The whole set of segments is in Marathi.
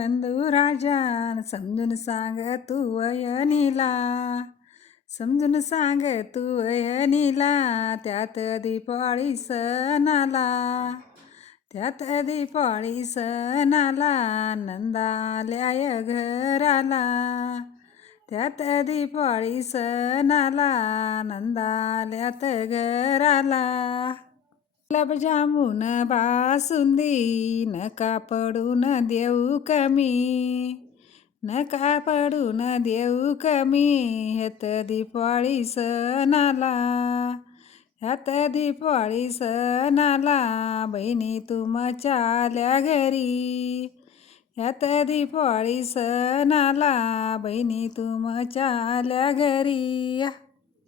बंधू राजान समजून सांग तू वयनीला, समजून सांग तू वयनीला, त्यात दीपावळी सणाला, त्यात दीपावळी सणाला, नंदा आल्या घराला, त्यात दीपावळी सणाला, नंदा आल्यात घराला. गुलाबजामुन बासुंदी नका पडून देऊ कमी, नका पडून देऊ कमी, ह्यात दीपावळी सणाला, ह्यात दीपावळी सणाला, बहिणी तुमच्या आल्या घरी, ह्यात दीपावळी सणाला, बहिणी तुमच्या आल्या घरी.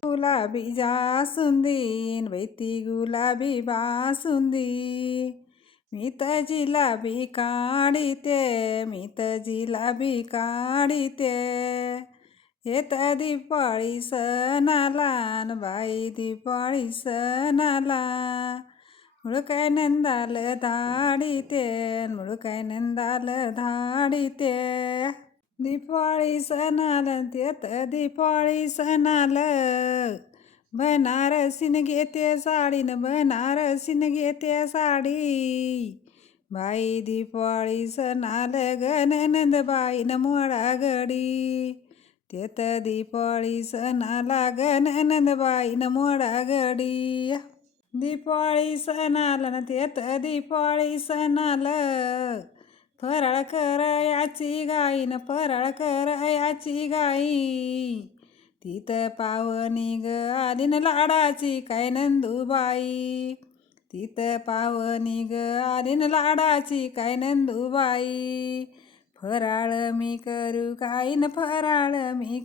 गुलाबी जास्वंदी बैती गुलाबी बासुंदी, मी तर जिलाबी काढीते, मी तर जिलाबी काढीते, येत दीपावळी सणाला न बाई दीपावळी सणाला, मुळकाय नंदाल धाडीते, मुळकाय नंदाल धाडीते. दीपावळी सणाला तेत दीपावळी सणाला, बनारसीन घेते साडी न बनारसीन घेते साडी, बाई दीपावळी सणाला गण नंदबाई न मोडा गडी, तेत दीपावळी सणाला गण नंदबाई न मोडा गडी. दीपावळी सणाला न तेत दीपावळी सणाला, फराळ कर याची गाई न फराळ कर याची गाई, तिथं पावनी ग आली न लाडाची काय नंदूबाई, तिथं पावनी ग आली न लाडाची काय नंदूबाई, फराळ मी करू काय न फराळ मी